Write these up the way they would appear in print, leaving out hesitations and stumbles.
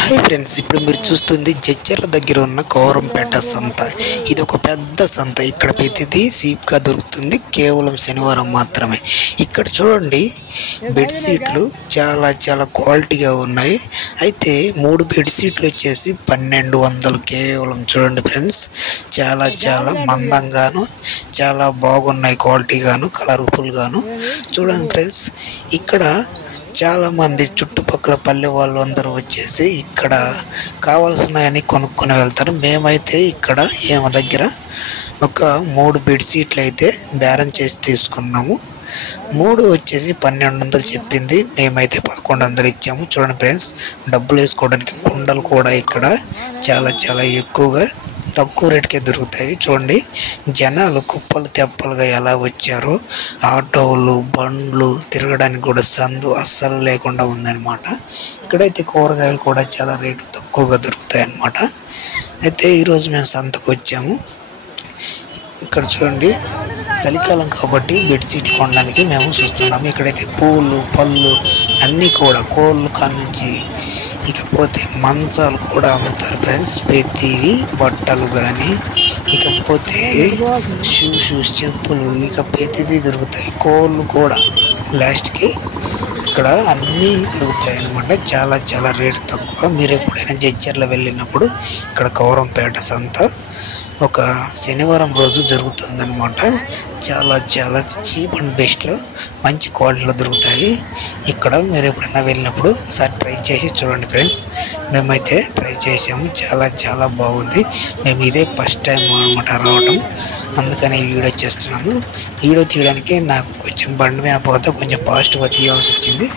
Hi friends, ఇప్పుడు మీరు చూస్తుంది జడ్చర్ల దగ్గర ఉన్న కోరంపేట సంత. ఇది ఒక పెద్ద సంత. ఇక్కడ ప్రతిదీ చీప్గా దొరుకుతుంది, కేవలం శనివారం మాత్రమే. ఇక్కడ చూడండి, బెడ్షీట్లు చాలా చాలా క్వాలిటీగా ఉన్నాయి. అయితే 3 బెడ్షీట్లు వచ్చేసి 1200 కేవలం. చూడండి ఫ్రెండ్స్, చాలా చాలా మందంగాను చాలా బాగున్నాయి, క్వాలిటీగాను కలర్ఫుల్గాను. చూడండి ఫ్రెండ్స్, ఇక్కడ చాలామంది చుట్టుపక్కల పల్లె వాళ్ళు అందరూ వచ్చేసి ఇక్కడ కావాల్సినవన్నీ కొనుక్కొని వెళ్తారు. మేమైతే ఇక్కడ ఏమ దగ్గర ఒక 3 బెడ్షీట్లు అయితే బేరం చేసి తీసుకున్నాము. 3 వచ్చేసి 1200 చెప్పింది, మేమైతే 1100 ఇచ్చాము. చూడండి ఫ్రెండ్స్, డబ్బులు వేసుకోవడానికి కుండలు కూడా ఇక్కడ చాలా చాలా ఎక్కువగా తక్కువ రేటుకే దొరుకుతాయి. చూడండి, జనాలు కుప్పలు తెప్పలుగా ఎలా వచ్చారో. ఆటోలు, బండ్లు తిరగడానికి కూడా సందు అస్సలు లేకుండా ఉందన్నమాట. ఇక్కడైతే కూరగాయలు కూడా చాలా రేటు తక్కువగా దొరుకుతాయి అన్నమాట. అయితే ఈరోజు మేము సంతకు వచ్చాము. ఇక్కడ చూడండి, చలికాలం కాబట్టి బెడ్షీట్లు కొనడానికి మేము చూస్తున్నాము. ఇక్కడైతే పూలు, పళ్ళు అన్నీ కూడా కోళ్ళు కానుంచి ఇకపోతే మంచాలు కూడా అమ్ముతారు ఫ్రెండ్స్. ప్రతివి బట్టలు కానీ, ఇకపోతే షూస్, చెప్పులు, ఇక ప్రతిదీ దొరుకుతాయి. కోళ్ళు కూడా లాస్ట్కి ఇక్కడ అన్నీ దొరుకుతాయి అన్నమాట. చాలా చాలా రేటు తక్కువ. మీరు ఎప్పుడైనా జడ్చర్ల వెళ్ళినప్పుడు ఇక్కడ కోరంపేట సంత ఒక శనివారం రోజు జరుగుతుందన్నమాట. చాలా చాలా చీప్ అండ్ బెస్ట్లో మంచి క్వాలిటీలో దొరుకుతాయి. ఇక్కడ మీరు ఎప్పుడైనా వెళ్ళినప్పుడు ఒకసారి ట్రై చేసి చూడండి ఫ్రెండ్స్. మేమైతే ట్రై చేసాము, చాలా చాలా బాగుంది. మేము ఇదే ఫస్ట్ టైం అనమాట రావడం, అందుకని ఈ వీడియో చేస్తున్నాము. వీడియో తీయడానికి నాకు కొంచెం బండి మీద పోతే కొంచెం ఫాస్ట్గా తీయాల్సి వచ్చింది,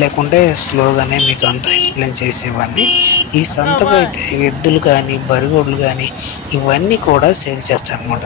లేకుంటే స్లోగానే మీకు అంతా ఎక్స్ప్లెయిన్ చేసేవాడిని. ఈ సంతకు అయితే ఎద్దులు కానీ, బరిగొడ్లు కానీ ఇవన్నీ కూడా సేల్ చేస్తారనమాట.